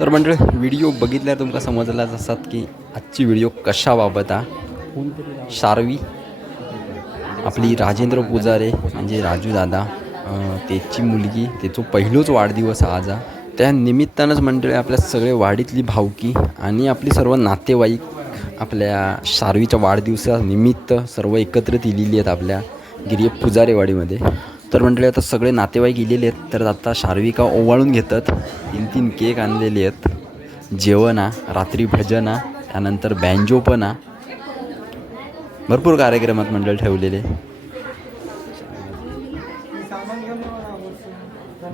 तर मंडळी व्हिडिओ बघितल्यावर तुमका समजलाच असतात की आजची व्हिडिओ कशाबाबत आहे. शार्वी आपली राजेंद्र पुजारे म्हणजे राजू दादा त्याची मुलगी त्याचा पहिलाच वाढदिवस आज आहे. त्या निमित्तानंच मंडळी आपल्या सगळे वाडीतली भावकी आणि आपली सर्व नातेवाईक आपल्या शार्वीच्या वाढदिवसानिमित्त सर्व एकत्रित इलेली आहेत आपल्या गिरीय पुजारेवाडीमध्ये. तर मंडळी आता सगळे नातेवाईक इलेले आहेत. तर आता शार्विका ओवाळून घेतात. 3 केक आणलेले आहेत. जेवण आहे, रात्री भजन आहे, त्यानंतर बँजो पण आहे. भरपूर कार्यक्रमात मंडळ ठेवलेले.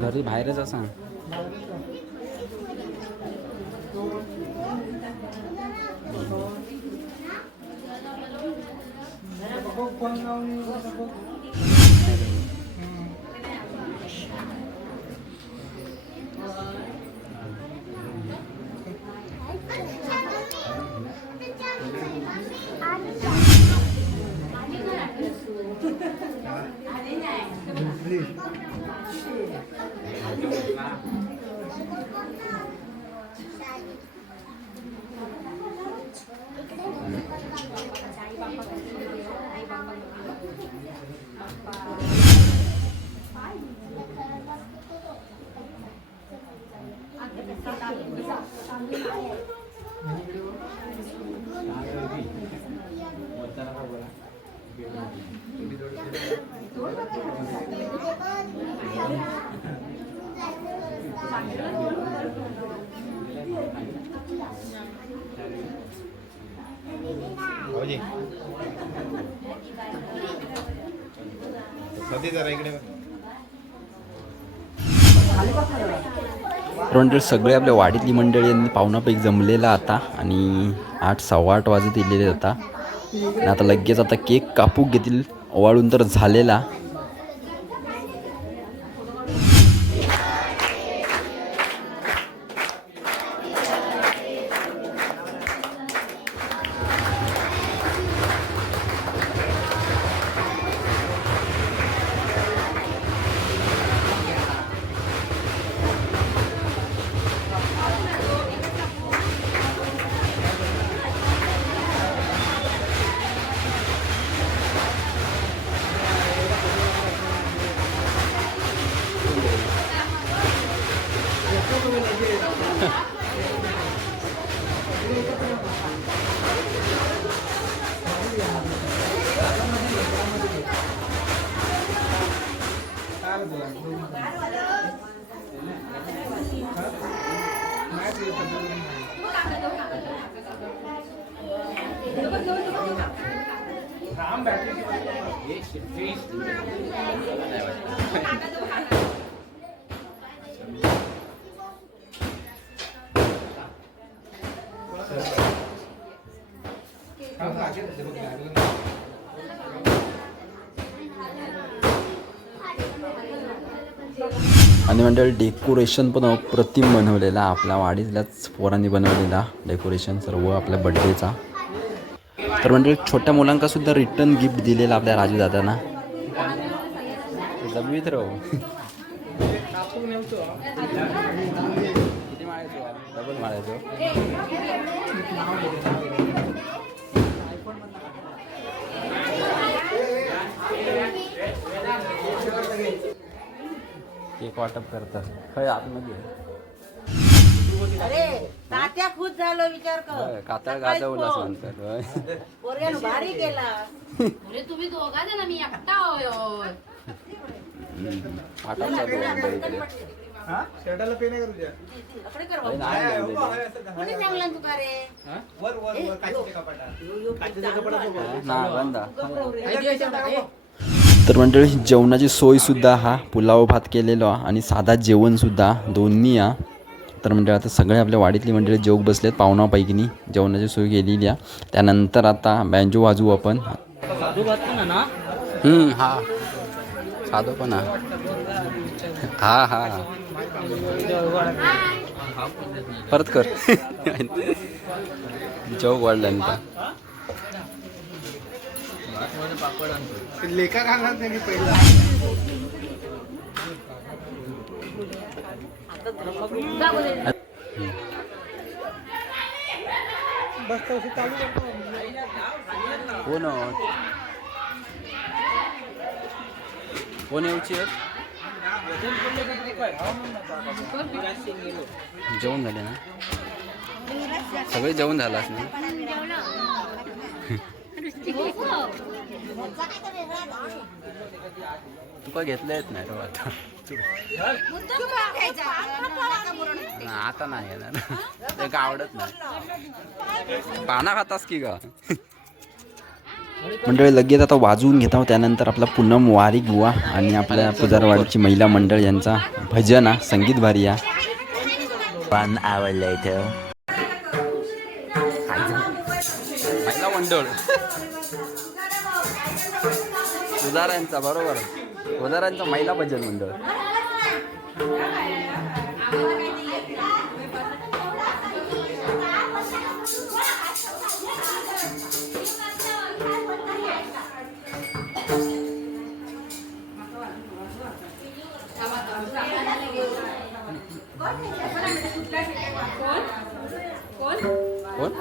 घरी बाहेरच असा मंडळ सगळे आपल्या वाडीतली मंडळी यांनी पाहुणापैकी जमलेला आता आणि 8:15 वाजत इलेले आता. आणि आता लगेच आता केक कापूक घेतील. ओवाळून तर झालेला. आणि मंडळ डेकोरेशन पण अप्रतिम बनवलेला आपल्या वाडीतल्याच पोरांनी बनवलेला डेकोरेशन सर्व आपल्या बड्डेचा. तर मंडळ छोट्या मुलांका सुद्धा रिटर्न गिफ्ट दिलेला आपल्या राजू दादांना. जमवीत राहू किती माळायचो डबल माळायचो. केक वाटप करतात खय आतमध्ये. अरे तात्या खुश झालो विचार कर. कातळ गाजवलाच म्हणतात. पोरग्यानं भारी केला. अरे तुम्ही दोघा जण मी एकटा होय. शर्टाला पेन आहे करूया. कपडे कर कोणी सांगला तुका रे. वर वर वर काचेच्या कपाटात. तर मंडळी जेवणाची सोयसुद्धा हा पुलाव भात केलेला आणि साधा जेवणसुद्धा दोन्ही आहे. तर मंडळी आता सगळे आपल्या वाडीतली मंडळी जेवक बसलेत पाहुणापैकीनी जेवणाची सोय केलेली आहे. त्यानंतर आता बँजो वाजवू आपण. हा साधो पण हा परत कर जेवक वाढल्यानंतर. लेखा घालणार त्यांनी पहिला. कोण कोण येऊची आहेत? जेवण झाले ना सगळे जेवण झालास ना तुका घेतले आहेत नाही तो आता आता नाही येणार ते का आवडत नाही पाना खातास की का मंडळी लगेच आता वाजवून घेता त्यानंतर आपला पूनम वारी बुवा आणि आपल्या पुजारवाडीची महिला मंडळ यांचा भजन हा संगीत भारी हा 1 hour later. महिला मंडळ पुजाऱ्यांचा बरोबर पुजाऱ्यांचा महिला भजन मंडळ कोण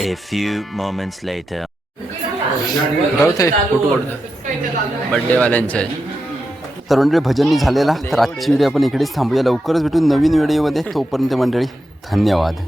A few moments later. राहते फोटो बड्डेवाल्यांचे आहे. तर मंडळी भजननी झालेला. तर आजची व्हिडिओ आपण इकडेच थांबूया. लवकरच भेटू नवीन व्हिडिओमध्ये. तोपर्यंत मंडळी धन्यवाद.